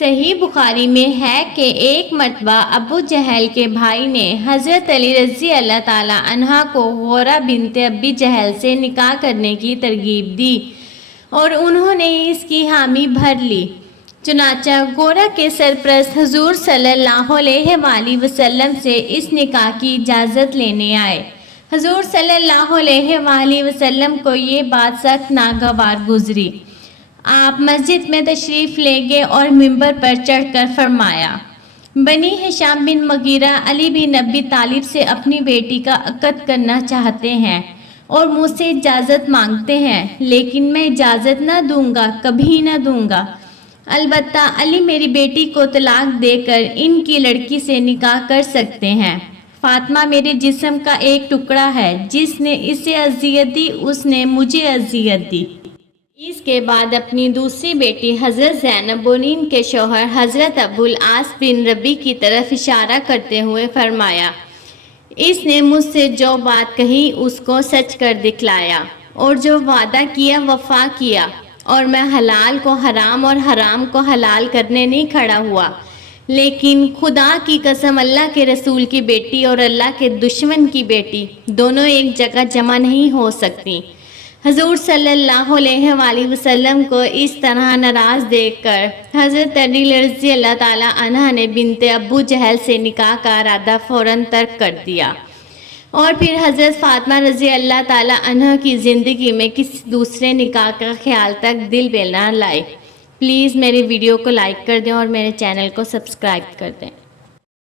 صحیح بخاری میں ہے کہ ایک مرتبہ ابو جہل کے بھائی نے حضرت علی رضی اللہ تعالی عنہ کو غورہ بنت ابی جہل سے نکاح کرنے کی ترغیب دی اور انہوں نے اس کی حامی بھر لی۔ چنانچہ غورہ کے سرپرست حضور صلی اللہ علیہ وآلہ وسلم سے اس نکاح کی اجازت لینے آئے۔ حضور صلی اللہ علیہ وآلہ وسلم کو یہ بات سخت ناگوار گزری۔ آپ مسجد میں تشریف لے گئے اور منبر پر چڑھ کر فرمایا، بنی ہشام بن مغیرہ علی بن ابی طالب سے اپنی بیٹی کا عقد کرنا چاہتے ہیں اور مجھ سے اجازت مانگتے ہیں، لیکن میں اجازت نہ دوں گا، کبھی نہ دوں گا۔ البتہ علی میری بیٹی کو طلاق دے کر ان کی لڑکی سے نکاح کر سکتے ہیں۔ فاطمہ میرے جسم کا ایک ٹکڑا ہے، جس نے اسے اذیت دی اس نے مجھے اذیت دی۔ اس کے بعد اپنی دوسری بیٹی حضرت زینب اور ان کے شوہر حضرت ابو العاص بن ربیع کی طرف اشارہ کرتے ہوئے فرمایا، اس نے مجھ سے جو بات کہی اس کو سچ کر دکھلایا اور جو وعدہ کیا وفا کیا، اور میں حلال کو حرام اور حرام کو حلال کرنے نہیں کھڑا ہوا، لیکن خدا کی قسم اللہ کے رسول کی بیٹی اور اللہ کے دشمن کی بیٹی دونوں ایک جگہ جمع نہیں ہو سکتی۔ حضور صلی اللہ علیہ وآلہ وسلم کو اس طرح ناراض دیکھ کر حضرت علی رضی اللہ تعالی عنہ نے بنت ابو جہل سے نکاح کا ارادہ فوراً ترک کر دیا اور پھر حضرت فاطمہ رضی اللہ تعالی عنہ کی زندگی میں کسی دوسرے نکاح کا خیال تک دل میں نہ لائے۔ پلیز میری ویڈیو کو لائک کر دیں اور میرے چینل کو سبسکرائب کر دیں۔